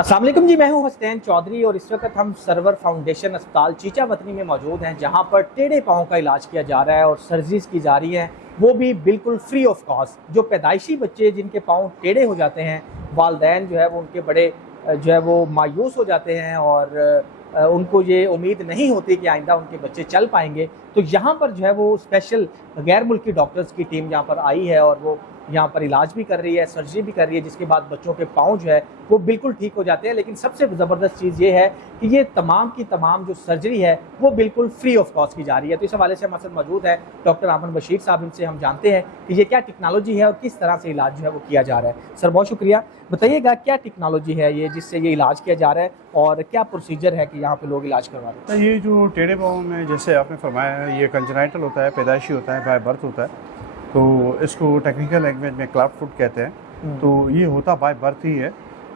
अस्सलाम वालेकुम जी, मैं हूं हसनैन चौधरी और इस वक्त हम सरवर फाउंडेशन अस्पताल चीचा वतनी में मौजूद हैं, जहां पर टेढ़े पाँव का इलाज किया जा रहा है और सर्जरीज की जा रही है, वो भी बिल्कुल फ्री ऑफ कॉस्ट। जो पैदाइशी बच्चे जिनके पाँव टेढ़े हो जाते हैं, वालदैन जो है वो उनके बड़े जो है वो मायूस हो जाते हैं और उनको ये उम्मीद नहीं होती कि आइंदा उनके बच्चे चल पाएंगे। तो यहाँ पर जो है वो स्पेशल गैर मुल्की डॉक्टर्स की टीम यहाँ पर आई है और वो यहाँ पर इलाज भी कर रही है, सर्जरी भी कर रही है, जिसके बाद बच्चों के पाँव जो है वो बिल्कुल ठीक हो जाते हैं। लेकिन सबसे ज़बरदस्त चीज़ ये है कि ये तमाम की तमाम जो सर्जरी है वो बिल्कुल फ्री ऑफ कॉस्ट की जा रही है। तो इस हवाले से हमारे साथ मौजूद है डॉक्टर आमन बशीर साहब। इनसे हम जानते हैं कि ये क्या टेक्नोलॉजी है और किस तरह से इलाज जो है वो किया जा रहा है। सर बहुत शुक्रिया, बताइएगा क्या टेक्नोलॉजी है ये जिससे ये इलाज किया जा रहा है और क्या प्रोसीजर है कि यहाँ पे लोग इलाज करवा रहे हैं? ये जो टेढ़े पाँव में जैसे आपने फरमाया है, ये कंजेनाइटल होता है, पैदाइशी होता है, बाय बर्थ होता है। तो इसको टेक्निकल लैंग्वेज में क्लैप फुट कहते हैं। तो ये होता बाय बर्थ ही है।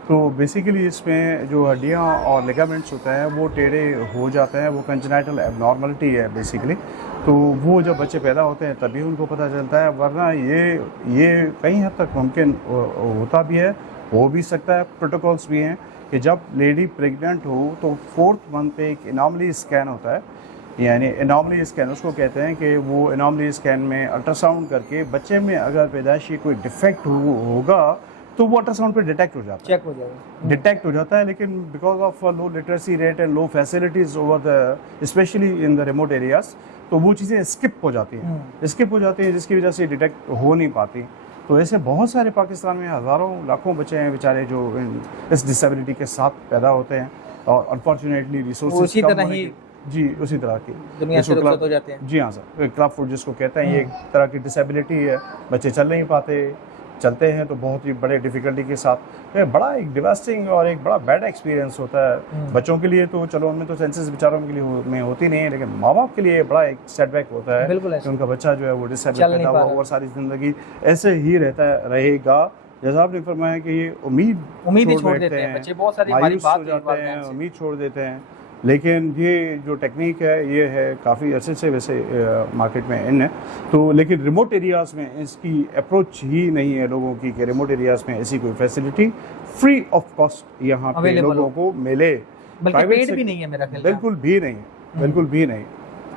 तो बेसिकली इसमें जो हड्डियाँ और लिगामेंट्स होते हैं वो टेढ़े हो जाते हैं, वो कंजेनाइटल एबनॉर्मलिटी है बेसिकली। तो वो जब बच्चे पैदा होते हैं तभी उनको पता चलता है, वरना ये कई हद तक मुमकिन होता भी है, हो भी सकता है। प्रोटोकॉल्स भी हैं कि जब लेडी प्रेग्नेंट हो तो 4th मंथ पे एक एनॉमली स्कैन होता है, यानी एनॉमली स्कैन उसको कहते हैं कि वो एनॉमली स्कैन में अल्ट्रासाउंड करके बच्चे में अगर पैदाइशी कोई डिफेक्ट होगा तो वो अल्ट्रासाउंड पे डिटेक्ट हो जाता है, चेक हो जाएगा, डिटेक्ट हो जाता है। लेकिन because of low literacy rate and low facilities over the specially in the remote areas, तो वो चीज़ें स्किप हो जाती हैं, जिसकी वजह से डिटेक्ट हो नहीं पाती। तो ऐसे बहुत सारे पाकिस्तान में हज़ारों लाखों बच्चे हैं बेचारे जो इस डिसेबिलिटी के साथ पैदा होते हैं और अनफॉर्चुनेटली रिसोर्सेज कम होने की जी उसी तरह की दुनिया से रुखसत हो जाते हैं। जी हाँ सर, क्लब फुट जिसको कहते हैं, ये एक तरह की डिसेबिलिटी है। बच्चे चल नहीं पाते, चलते हैं तो बहुत ही बड़े डिफ़िकल्टी के साथ। ये बड़ा एक डिवास्टिंग और एक बड़ा बैड एक्सपीरियंस होता है बच्चों के लिए। तो चलो उनमें तो सेंसेस बेचारों के लिए में होती नहीं है, लेकिन माँ बाप के लिए बड़ा एक सेटबैक होता है कि उनका बच्चा जो है वो डिसेबल पैदा हुआ और सारी ज़िंदगी ऐसे ही रहेगा। जैसा आपने फरमाया कि ये उम्मीद छोड़ देते हैं बच्चे, बहुत सारी मायूस हो जाते हैं, उम्मीद छोड़ देते हैं। लेकिन ये जो टेक्निक है ये है काफ़ी अरसे से वैसे मार्केट में इन है। तो लेकिन रिमोट एरियाज़ में इसकी अप्रोच ही नहीं है लोगों की कि रिमोट एरियाज़ में ऐसी कोई फैसिलिटी फ्री ऑफ कॉस्ट यहाँ पे लोगों को मिले। बल्कि पेड भी नहीं है मेरा ख्याल, बिल्कुल भी नहीं, बिल्कुल भी नहीं।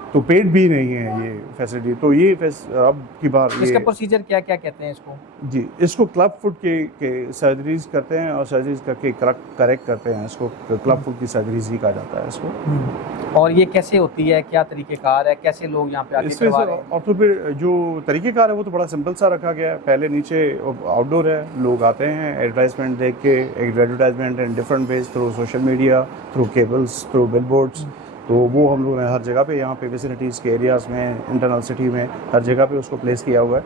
तो पेड भी नहीं है ये फैसिलिटी। तो ये अब की बार इसका प्रोसीजर क्या कहते हैं इसको? जी, इसको क्लब फुट के सर्जरीज करते हैं और सर्जरीज करके करेक्ट करते हैं। इसको क्लब फुट की सर्जरीज ही कहा जाता है इसको। और ये कैसे होती है, क्या तरीक़ेकार है, कैसे लोग यहाँ पे आके करवा रहे हैं? और तो फिर जो तरीक़ेकार है वो तो बड़ा सिंपल सा रखा गया है। पहले नीचे आउटडोर है, लोग आते हैं एडवर्टाइजमेंट देख के, advertisement in different ways, through social media, through cables, through billboards. तो वो हम लोगों ने हर जगह पे यहाँ पे फैसिलिटीज़ के एरियाज़ में, इंटरनल सिटी में हर जगह पे उसको प्लेस किया हुआ है।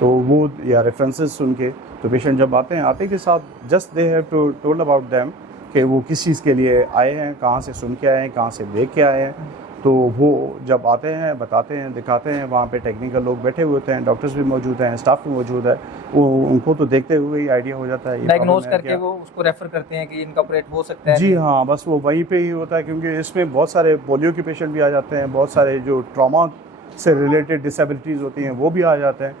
तो वो या रेफरेंसेस सुन के तो पेशेंट जब आते के साथ just they have to told about them कि वो किस चीज़ के लिए आए हैं, कहाँ से सुन के आए हैं, कहाँ से देख के आए हैं। तो वो जब आते हैं बताते हैं, दिखाते हैं, वहाँ पे टेक्निकल लोग बैठे हुए होते हैं, डॉक्टर्स भी मौजूद हैं, स्टाफ भी मौजूद है। वो उनको तो देखते हुए ही आइडिया हो जाता है, डायग्नोज करके वो उसको रेफर करते हैं कि इनका ऑपरेट हो सकता है। जी हाँ, बस वो वहीं पे ही होता है, क्योंकि इसमें बहुत सारे पोलियो के पेशेंट भी आ जाते हैं, बहुत सारे जो ट्रॉमा से रिलेटेड डिसेबिलिटीज़ होती हैं वो भी आ जाते हैं।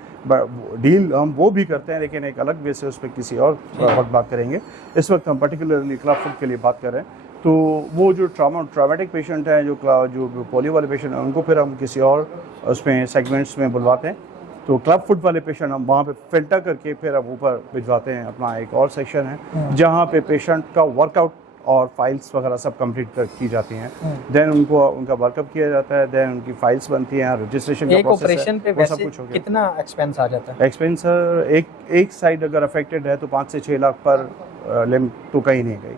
डील हम वो भी करते हैं, लेकिन एक अलग बेस है, उस पर किसी और वक्त बात करेंगे। इस वक्त हम पर्टिकुलरली क्लब फुट के लिए बात कर रहे हैं। तो वो जो ट्रॉमेटिक पेशेंट हैं, जो पोलियो वाले पेशेंट हैं, उनको फिर हम किसी और उसमें सेगमेंट्स में बुलवाते हैं। तो क्लब फुट वाले पेशेंट हम वहाँ पे फिल्टर करके फिर हम ऊपर भिजवाते हैं। अपना एक और सेक्शन है जहाँ पे पेशेंट का वर्कआउट और फाइल्स वगैरह सब कंप्लीट की जाती हैं। देन उनको उनका वर्कअप किया जाता है, देन उनकी फाइल्स बनती हैं, रजिस्ट्रेशन का एक प्रोसेस ऑपरेशन पे है, वो सब वैसे कुछ हो गया। कितना एक्सपेंस आ जाता है? एक्सपेंस एक साइड अगर अफेक्टेड है तो 5 से 6 लाख पर लिम्ब तो कहीं नहीं गई,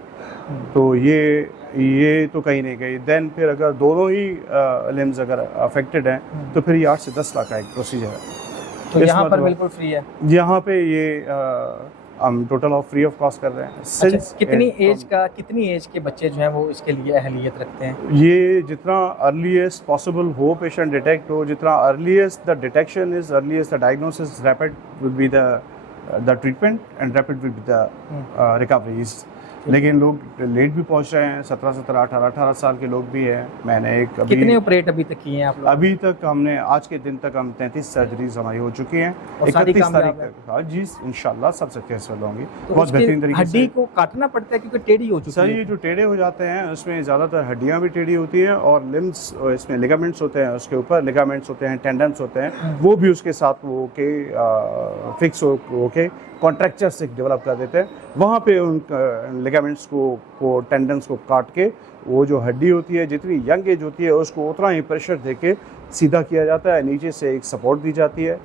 तो ये तो कहीं नहीं गई। देन फिर अगर दोनों ही लिम्स अगर अफेक्टेड हैं तो फिर ये 8 से 10 लाख का एक प्रोसीजर है। तो इस यहाँ पर मतलब बिल्कुल फ्री है? यहाँ पे ये हम total of free of cost कर रहे हैं। अच्छा, कितनी एज के बच्चे जो हैं वो इसके लिए अहलियत रखते हैं? ये जितना अर्लीस्ट पॉसिबल हो पेशेंट डिटेक्ट हो, जितना earliest the detection is earliest the diagnosis, rapid will be the treatment and rapid will be the recoveries. लेकिन लोग लेट भी पहुंच रहे हैं, 17, 18 साल के लोग भी हैं। मैंने एक अभी कितने ऑपरेट अभी तक किए हैं आप लोग? अभी तक हमने आज के दिन तक हम 33 सर्जरीज हमारी हो चुकी हैं। और सारी 31 कामयाब तारीख है? तक, हाँ जी, इंशाल्लाह सब सक्सेसफुल होंगी, तो बहुत उसकी बेहतरीन तरीके हड्डी से। को काटना पड़ता है क्योंकि टेढ़ी हो चुकी सर है? ये जो टेढ़े हो जाते हैं उसमें ज़्यादातर हड्डियाँ भी टेढ़ी होती हैं और लिम्स, इसमें लिगामेंट्स होते हैं, उसके ऊपर लिगामेंट्स होते हैं, टेंडन्स होते हैं, वो भी उसके साथ वो के फिक्स होके कॉन्ट्रैक्चर से डेवलप कर देते हैं। वहाँ पे उन लिगामेंट्स को टेंडन्स को काट के वो जो हड्डी होती है, जितनी यंग एज होती है उसको उतना ही प्रेशर देके सीधा किया जाता है। नीचे से एक सपोर्ट दी जाती है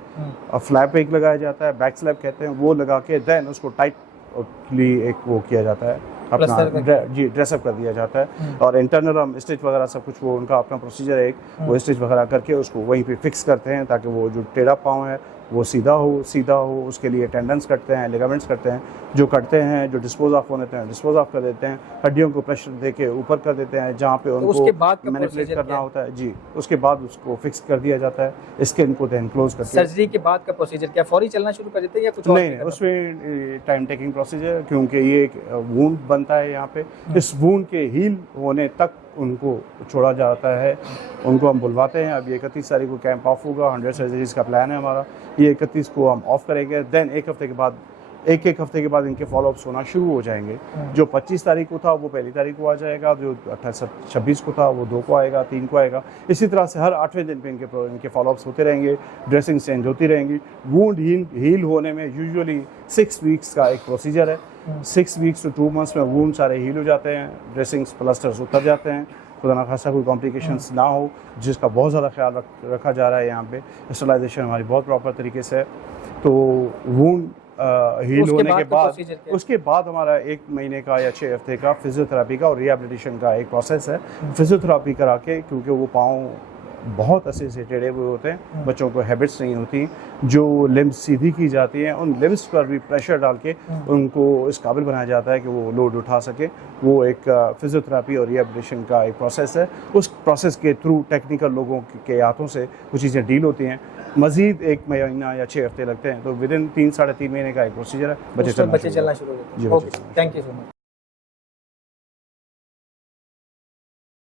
और फ्लैप एक लगाया जाता है, बैक स्लैप कहते हैं, वो लगा के देन उसको टाइटली एक वो किया जाता है, अपना जी ड्रेसअप कर दिया जाता है। और इंटरनल हम स्टिच वगैरह सब कुछ वो उनका अपना प्रोसीजर है एक, वो स्टिच वगैरह करके उसको वहीं पे फिक्स करते हैं ताकि वो जो टेढ़ा पाँव है वो सीधा हो। उसके लिए टेंडन्स कटते हैं, लिगामेंट्स कटते हैं, जो कटते हैं, जो डिस्पोज ऑफ होते हैं डिस्पोज ऑफ कर देते हैं, हड्डियों को प्रेशर देके ऊपर कर देते हैं जहाँ पे उनको उसके बाद का मैनिपुलेट प्रोसीजर करना होता है जी। उसके बाद उसको फिक्स कर दिया जाता है, स्किन को देन क्लोज करके। सर्जरी के बाद का प्रोसीजर क्या फौरी चलना शुरू कर देते हैं या कुछ और? नहीं, उसमें टाइम टेकिंग प्रोसीजर, क्योंकि ये एक वूंड बनता है यहाँ पे। इस वूंड के हील होने तक उनको छोड़ा जाता है, उनको हम बुलवाते हैं। अब ये 31 तारीख को कैंप ऑफ होगा, 100 सर्जरीज का प्लान है हमारा। ये 31 को हम ऑफ करेंगे, देन एक हफ्ते के बाद इनके फॉलोअप्स होना शुरू हो जाएंगे। जो 25 तारीख को था वो पहली तारीख को आ जाएगा, जो 26 को था वो 2 को आएगा, 3 को आएगा। इसी तरह से हर 8वें दिन पे इनके फॉलोअप्स होते रहेंगे, ड्रेसिंग चेंज होती रहेंगी। वूंड हील होने में यूजुअली 6 वीक्स का एक प्रोसीजर है। 6 वीक्स टू 2 मंथ्स में वूंड सारे हील हो जाते हैं, ड्रेसिंग्स प्लास्टर्स उतर जाते हैं, खुदा ना खासा कोई कॉम्प्लिकेशंस ना हो, जिसका बहुत ज़्यादा ख्याल रखा जा रहा है यहाँ पे। स्टरलाइजेशन हमारी बहुत प्रॉपर तरीके से है। तो वूंड हील होने के बाद उसके बाद हमारा 1 महीने का या 6 हफ्ते का फिजियोथेरेपी का और रिहैबिलिटेशन का एक प्रोसेस है। फिजियोथेरेपी करा के, क्योंकि वो पाँव बहुत अच्छे से टेढ़े हुए होते हैं, बच्चों को हैबिट्स नहीं होती, जो लिम्स सीधी की जाती हैं उन लिम्स पर भी प्रेशर डाल के उनको इस काबिल बनाया जाता है कि वो लोड उठा सके। वो एक फिजियोथेरेपी और रिहैबिलिटेशन का एक प्रोसेस है। उस प्रोसेस के थ्रू टेक्निकल लोगों के हाथों से वो चीज़ें डील होती हैं। मजीद 1 महीना या 6 हफ्ते लगते हैं, तो विदिन 3 साढ़े 3 महीने का एक प्रोसीजर है, बच्चे चलना शुरू हो जाते हैं। Thank you so much.